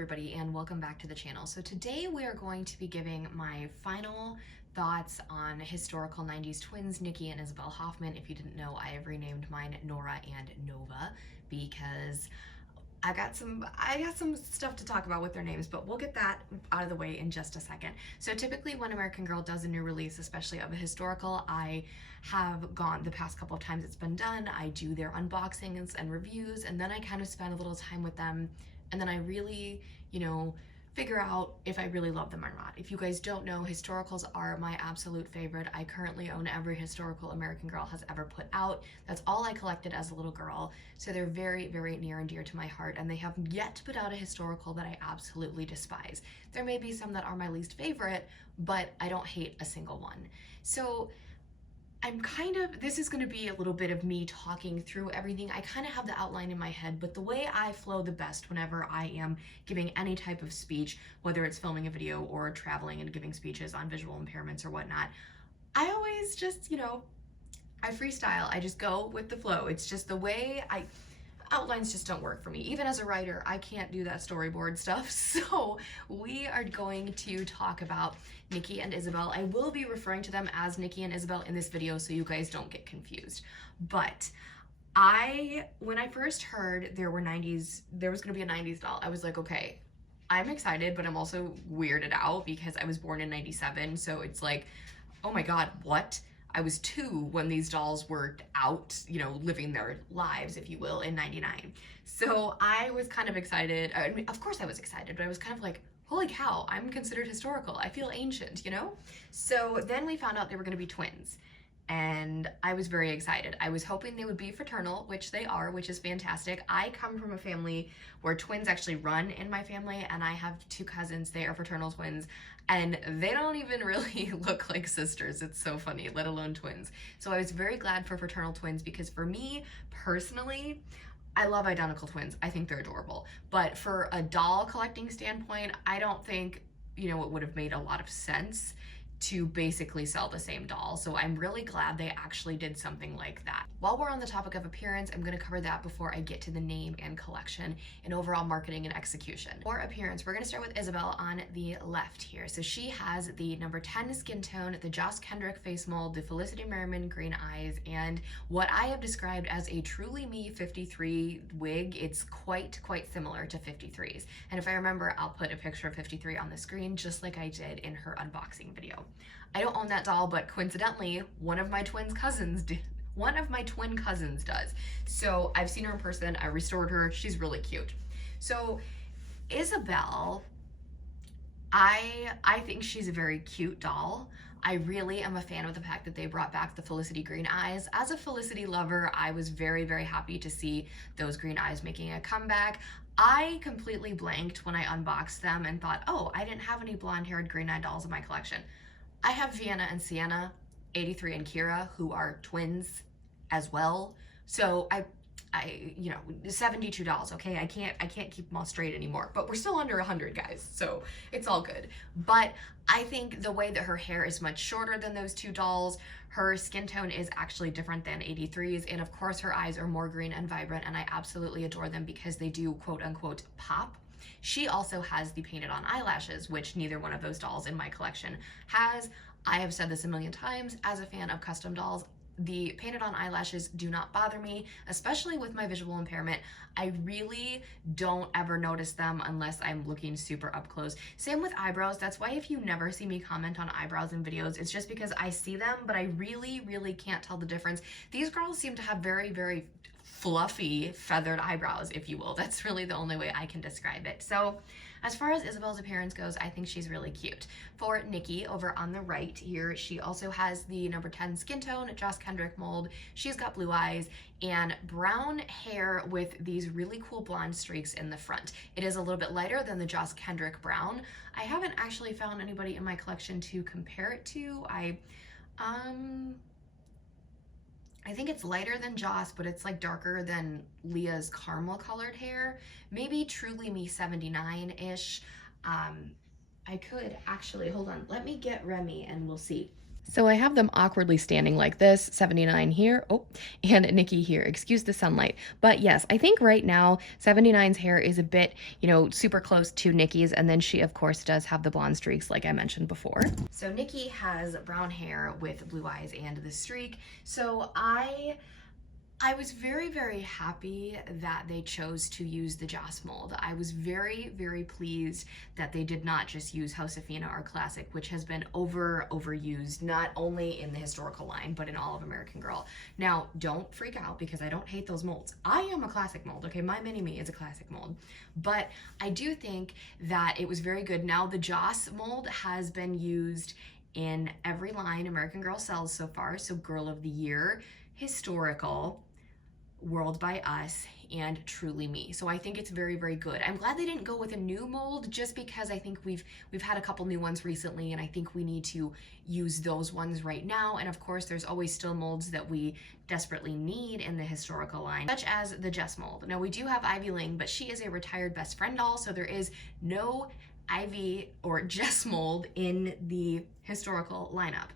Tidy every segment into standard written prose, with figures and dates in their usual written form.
everybody, and welcome back to the channel. So today we are going to be giving my final thoughts on historical 90s twins, Nicki and Isabel Hoffman. If you didn't know, I have renamed mine Nora and Nova because I got some stuff to talk about with their names, but we'll get that out of the way in just a second. So typically when American Girl does a new release, especially of a historical, I have gone the past couple of times it's been done, I do their unboxings and reviews, and then I kind of spend a little time with them, and then I really, figure out if I really love them or not. If you guys don't know, historicals are my absolute favorite. I currently own every historical American Girl has ever put out. That's all I collected as a little girl. So they're very, very near and dear to my heart, and they have yet to put out a historical that I absolutely despise. There may be some that are my least favorite, but I don't hate a single one. So this is going to be a little bit of me talking through everything. I kind of have the outline in my head, but the way I flow the best whenever I am giving any type of speech, whether it's filming a video or traveling and giving speeches on visual impairments or whatnot, I always just, I freestyle. I just go with the flow. It's just the way outlines just don't work for me. Even as a writer, I can't do that storyboard stuff. So we are going to talk about Nicki and Isabel. I will be referring to them as Nicki and Isabel in this video so you guys don't get confused. But when I first heard there was gonna be a 90s doll, I was like, okay, I'm excited, but I'm also weirded out because I was born in 97. So it's like, oh my God, what? I was 2 when these dolls were out, living their lives, if you will, in 99. So I was kind of excited. I mean, of course I was excited, but I was kind of like, holy cow, I'm considered historical. I feel ancient, So then we found out they were going to be twins, and I was very excited. I was hoping they would be fraternal, which they are, which is fantastic. I come from a family where twins actually run in my family, and I have 2 cousins. They are fraternal twins, and they don't even really look like sisters. It's so funny, let alone twins. So I was very glad for fraternal twins because for me, personally, I love identical twins. I think they're adorable. But for a doll collecting standpoint, I don't think, it would have made a lot of sense to basically sell the same doll. So I'm really glad they actually did something like that. While we're on the topic of appearance, I'm gonna cover that before I get to the name and collection and overall marketing and execution. For appearance, we're gonna start with Isabel on the left here. So she has the number 10 skin tone, the Joss Kendrick face mold, the Felicity Merriman green eyes, and what I have described as a truly me 53 wig. It's quite similar to 53's. And if I remember, I'll put a picture of 53 on the screen just like I did in her unboxing video. I don't own that doll, but coincidentally, one of my twin cousins does. So I've seen her in person, I restored her, she's really cute. So Isabel, I think she's a very cute doll. I really am a fan of the fact that they brought back the Felicity green eyes. As a Felicity lover, I was very happy to see those green eyes making a comeback. I completely blanked when I unboxed them and thought, oh, I didn't have any blonde-haired green-eyed dolls in my collection. I have Vienna and Sienna, 83 and Kira, who are twins as well. So I 72 dolls, okay? I can't keep them all straight anymore, but we're still under 100, guys, so it's all good. But I think the way that her hair is much shorter than those 2 dolls, her skin tone is actually different than 83's, and of course her eyes are more green and vibrant, and I absolutely adore them because they do quote unquote pop. She also has the painted on eyelashes, which neither one of those dolls in my collection has. I have said this a million times, as a fan of custom dolls, the painted on eyelashes do not bother me, especially with my visual impairment. I really don't ever notice them unless I'm looking super up close. Same with eyebrows. That's why if you never see me comment on eyebrows in videos, it's just because I see them, but I really can't tell the difference. These girls seem to have very fluffy feathered eyebrows, if you will. That's really the only way I can describe it. So as far as Isabel's appearance goes, I think she's really cute. For Nicki, over on the right here, she also has the number 10 skin tone, Joss Kendrick mold. She's got blue eyes and brown hair with these really cool blonde streaks in the front. It is a little bit lighter than the Joss Kendrick brown. I haven't actually found anybody in my collection to compare it to. I think it's lighter than Joss, but it's like darker than Leah's caramel colored hair. Maybe Truly Me 79-ish. I could actually, hold on, let me get Remy and we'll see. So I have them awkwardly standing like this, 79 here, oh, and Nicki here. Excuse the sunlight. But yes, I think right now 79's hair is a bit, super close to Nicki's, and then she of course does have the blonde streaks like I mentioned before. So Nicki has brown hair with blue eyes and the streak. So I was very, very happy that they chose to use the Joss mold. I was very, very pleased that they did not just use Josefina or Classic, which has been overused, not only in the historical line, but in all of American Girl. Now, don't freak out because I don't hate those molds. I am a Classic mold, okay? My Mini-Me is a Classic mold. But I do think that it was very good. Now, the Joss mold has been used in every line American Girl sells so far. So Girl of the Year, Historical, World by Us, and Truly Me. So I think it's very, very good. I'm glad they didn't go with a new mold just because I think we've had a couple new ones recently, and I think we need to use those ones right now. And of course, there's always still molds that we desperately need in the historical line, such as the Jess mold. Now we do have Ivy Ling, but she is a retired best friend doll, so there is no Ivy or Jess mold in the historical lineup.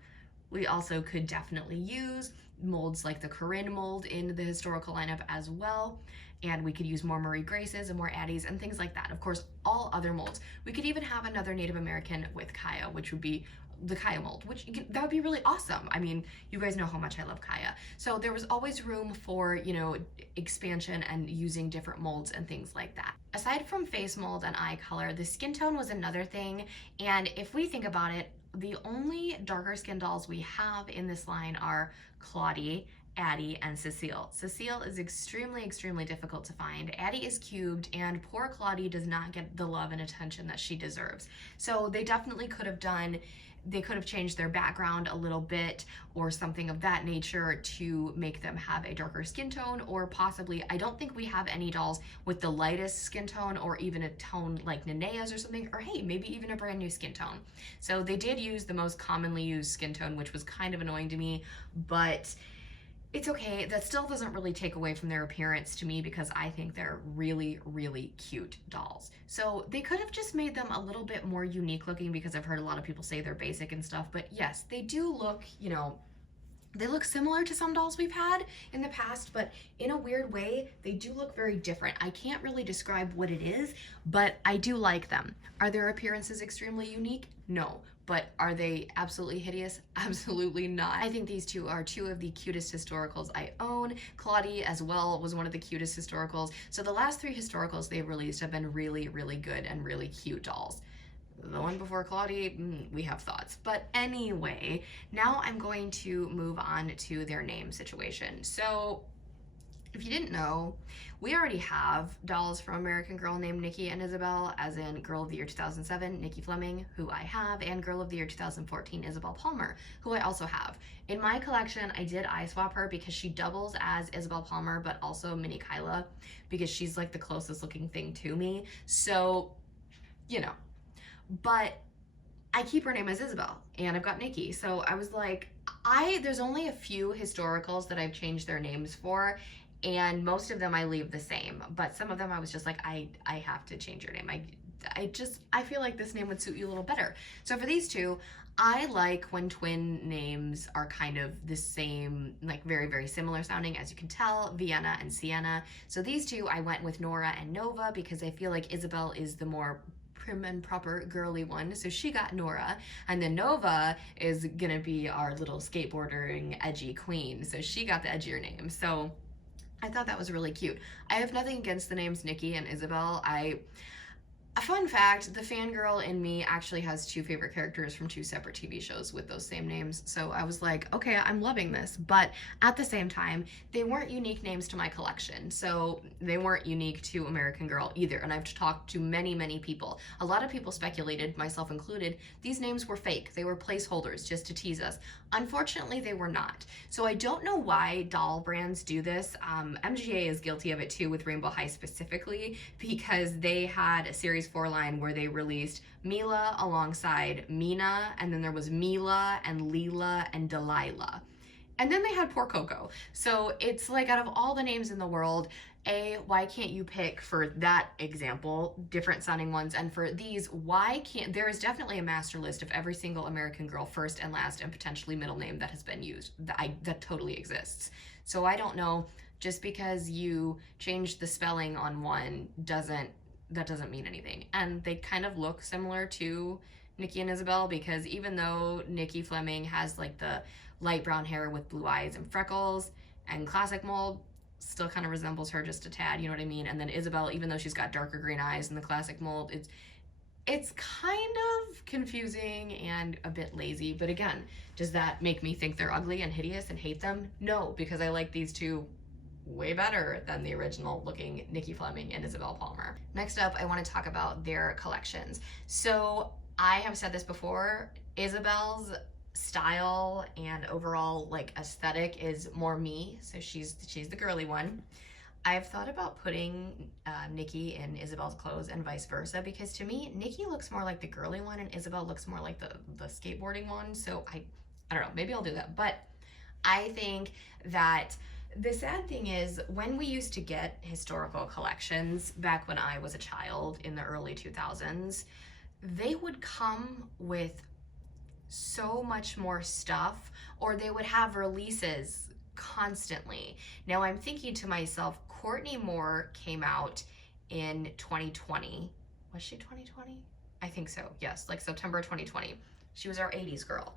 We also could definitely use molds like the Corinne mold in the historical lineup as well, and we could use more Marie Graces and more Addies and things like that. Of course, all other molds. We could even have another Native American with Kaya, which would be the Kaya mold, that would be really awesome. I mean, you guys know how much I love Kaya. So there was always room for, expansion and using different molds and things like that. Aside from face mold and eye color, the skin tone was another thing, and if we think about it, the only darker skin dolls we have in this line are Claudie, Addie, and Cecile. Cecile is extremely, extremely difficult to find. Addie is cubed, and poor Claudie does not get the love and attention that she deserves. So they definitely could have changed their background a little bit or something of that nature to make them have a darker skin tone, or possibly, I don't think we have any dolls with the lightest skin tone or even a tone like Nenea's or something, or hey, maybe even a brand new skin tone. So they did use the most commonly used skin tone, which was kind of annoying to me, but it's okay. That still doesn't really take away from their appearance to me because I think they're really, really cute dolls. So they could have just made them a little bit more unique looking because I've heard a lot of people say they're basic and stuff, but yes, they do look, they look similar to some dolls we've had in the past, but in a weird way, they do look very different. I can't really describe what it is, but I do like them. Are their appearances extremely unique? No. But are they absolutely hideous? Absolutely not. I think these two are two of the cutest historicals I own. Claudie as well was one of the cutest historicals. So the last three historicals they've released have been really, really good and really cute dolls. The one before Claudie, we have thoughts. But anyway, now I'm going to move on to their name situation. So if you didn't know, we already have dolls from American Girl named Nicki and Isabel, as in Girl of the Year 2007, Nicki Fleming, who I have, and Girl of the Year 2014, Isabel Palmer, who I also have. In my collection, I did eye swap her because she doubles as Isabel Palmer, but also Mini Kyla, because she's like the closest looking thing to me. So, but I keep her name as Isabel, and I've got Nicki. So I was like, there's only a few historicals that I've changed their names for, and most of them I leave the same, but some of them I was just like, I have to change your name. I feel like this name would suit you a little better. So for these two, I like when twin names are kind of the same, like very, very similar sounding. As you can tell, Vienna and Sienna. So these two, I went with Nora and Nova because I feel like Isabel is the more prim and proper girly one, so she got Nora, and then Nova is gonna be our little skateboarding edgy queen, so she got the edgier name. So I thought that was really cute. I have nothing against the names Nicki and Isabel. A fun fact, the fangirl in me actually has two favorite characters from two separate TV shows with those same names. So I was like, okay, I'm loving this. But at the same time, they weren't unique names to my collection. So they weren't unique to American Girl either. And I've talked to many, many people. A lot of people speculated, myself included, these names were fake. They were placeholders just to tease us. Unfortunately, they were not. So I don't know why doll brands do this. MGA is guilty of it too with Rainbow High specifically, because they had a series 4 line where they released Mila alongside Mina, and then there was Mila and Leela and Delilah. And then they had poor Coco. So it's like, out of all the names in the world, why can't you pick, for that example, different sounding ones? And for these, why can't, there is definitely a master list of every single American Girl first and last and potentially middle name that has been used. That totally exists. So I don't know, just because you changed the spelling on one that doesn't mean anything. And they kind of look similar to Nicki and Isabel, because even though Nicki Fleming has like the light brown hair with blue eyes and freckles, and classic mold still kind of resembles her just a tad, you know what I mean? And then Isabel, even though she's got darker green eyes in the classic mold, it's kind of confusing and a bit lazy. But again, does that make me think they're ugly and hideous and hate them? No, because I like these two way better than the original looking Nicki Fleming and Isabel Palmer. Next up, I want to talk about their collections. So I have said this before, Isabel's style and overall like aesthetic is more me, so she's the girly one. I've thought about putting Nicki in Isabel's clothes and vice versa, because to me, Nicki looks more like the girly one and Isabel looks more like the skateboarding one. So I don't know, maybe I'll do that. But I think that the sad thing is, when we used to get historical collections back when I was a child in the early 2000s, they would come with so much more stuff, or they would have releases constantly. Now I'm thinking to myself, Courtney Moore came out in 2020. Was she 2020? I think so, yes, like September 2020. She was our 80s girl.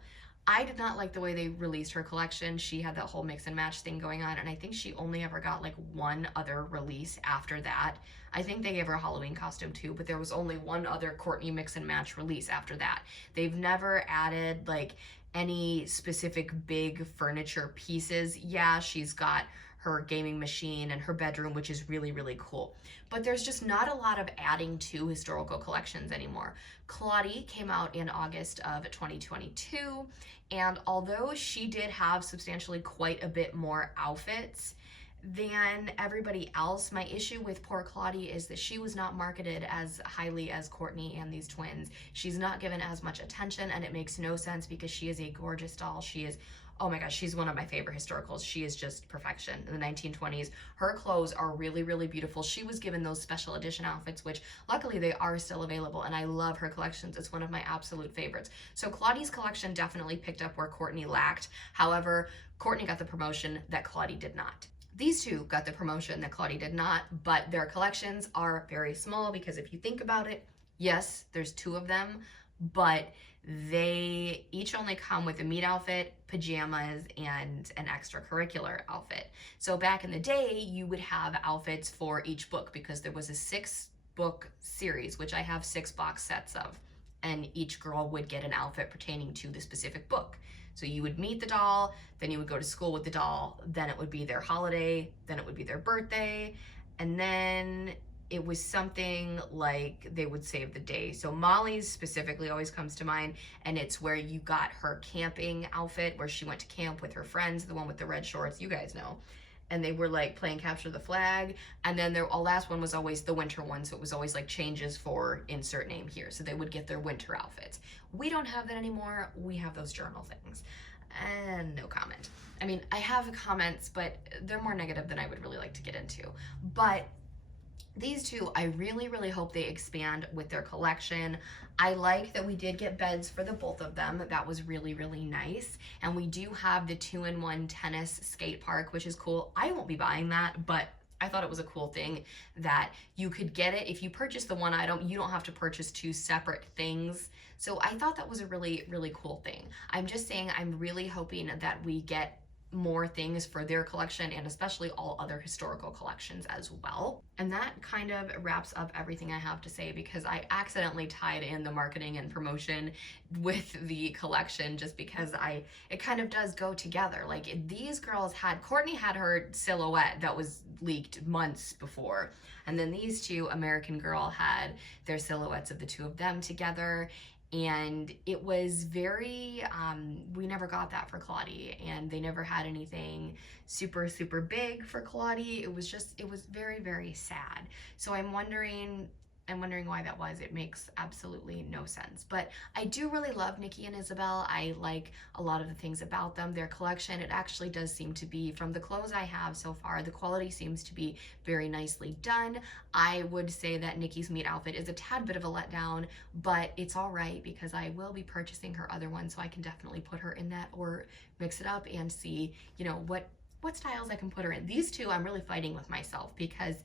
I did not like the way they released her collection. She had that whole mix and match thing going on, and I think she only ever got like one other release after that. I think they gave her a Halloween costume too, but there was only one other Courtney mix and match release after that. They've never added like any specific big furniture pieces. Yeah, she's got her gaming machine and her bedroom, which is really, really cool. But there's just not a lot of adding to historical collections anymore. Claudie came out in August of 2022, and although she did have substantially quite a bit more outfits than everybody else, my issue with poor Claudie is that she was not marketed as highly as Courtney and these twins. She's not given as much attention, and it makes no sense because she is a gorgeous doll. She is, oh my gosh, she's one of my favorite historicals. She is just perfection in the 1920s. Her clothes are really, really beautiful. She was given those special edition outfits, which luckily they are still available, and I love her collections. It's one of my absolute favorites. So Claudie's collection definitely picked up where Courtney lacked. However, Courtney got the promotion that Claudie did not. These two got the promotion that Claudie did not, but their collections are very small, because if you think about it, yes, there's two of them, but they each only come with a meat outfit, pajamas, and an extracurricular outfit. So back in the day, you would have outfits for each book, because there was a 6-book series, which I have 6 box sets of, and each girl would get an outfit pertaining to the specific book. So you would meet the doll, then you would go to school with the doll, then it would be their holiday, then it would be their birthday, and then it was something like they would save the day. So Molly's specifically always comes to mind, and it's where you got her camping outfit, where she went to camp with her friends, the one with the red shorts, you guys know. And they were like playing capture the flag. And then their last one was always the winter one. So it was always like changes for insert name here. So they would get their winter outfits. We don't have that anymore. We have those journal things. And no comment. I mean, I have comments, but they're more negative than I would really like to get into. But these two, I really, really hope they expand with their collection. I like that we did get beds for the both of them. That was really, really nice. And we do have the 2-in-1 tennis skate park, which is cool. I won't be buying that, but I thought it was a cool thing that you could get it. If you purchase the one item, you don't have to purchase 2 separate things. So I thought that was a really, really cool thing. I'm just saying, I'm really hoping that we get more things for their collection, and especially all other historical collections as well. And that kind of wraps up everything I have to say, because I accidentally tied in the marketing and promotion with the collection, just because it kind of does go together. Like, these girls Courtney had her silhouette that was leaked months before, and then these two, American Girl, had their silhouettes of the two of them together. And it was very, we never got that for Claudie, and they never had anything super, super big for Claudie. It was very, very sad. So I'm wondering, I'm wondering why that was, it makes absolutely no sense. But I do really love Nicki and Isabel. I like a lot of the things about them. Their collection, it actually does seem to be, from the clothes I have so far, the quality seems to be very nicely done. I would say that Nicki's meat outfit is a tad bit of a letdown, but it's all right because I will be purchasing her other one, so I can definitely put her in that or mix it up and see, you know, what styles I can put her in. These two I'm really fighting with myself because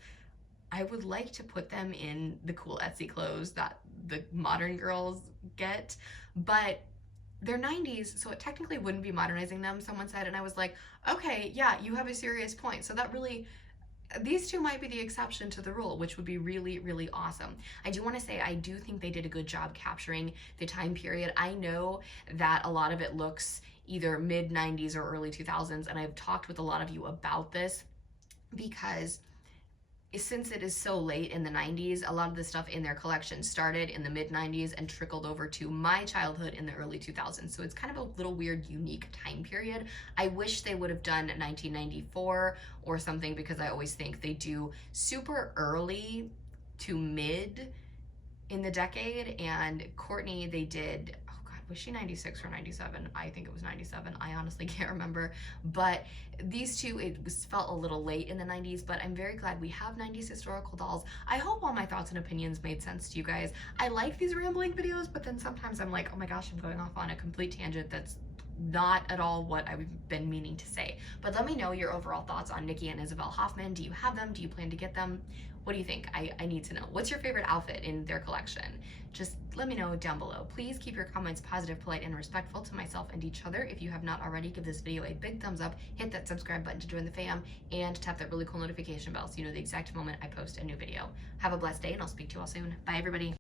I would like to put them in the cool Etsy clothes that the modern girls get, but they're 90s, so it technically wouldn't be modernizing them, someone said, and I was like, okay, yeah, you have a serious point. So that really, these two might be the exception to the rule, which would be really, really awesome. I do want to say I do think they did a good job capturing the time period. I know that a lot of it looks either mid 90s or early 2000s, and I've talked with a lot of you about this because since it is so late in the 90s, a lot of the stuff in their collection started in the mid 90s and trickled over to my childhood in the early 2000s. So it's kind of a little weird, unique time period. I wish they would have done 1994 or something because I always think they do super early to mid in the decade. And Courtney, they did, oh God, was she 96 or 97? I think it was 97. I honestly can't remember. But these two, felt a little late in the 90s, but I'm very glad we have 90s historical dolls. I hope all my thoughts and opinions made sense to you guys. I like these rambling videos, but then sometimes I'm like, oh my gosh, I'm going off on a complete tangent that's not at all what I've been meaning to say. But let me know your overall thoughts on Nicki and Isabel Hoffman. Do you have them? Do you plan to get them? What do you think? I need to know. What's your favorite outfit in their collection? Just let me know down below. Please keep your comments positive, polite, and respectful to myself and each other. If you have not already, give this video a big thumbs up, hit that subscribe button to join the fam, and tap that really cool notification bell so you know the exact moment I post a new video. Have a blessed day, and I'll speak to you all soon. Bye, everybody.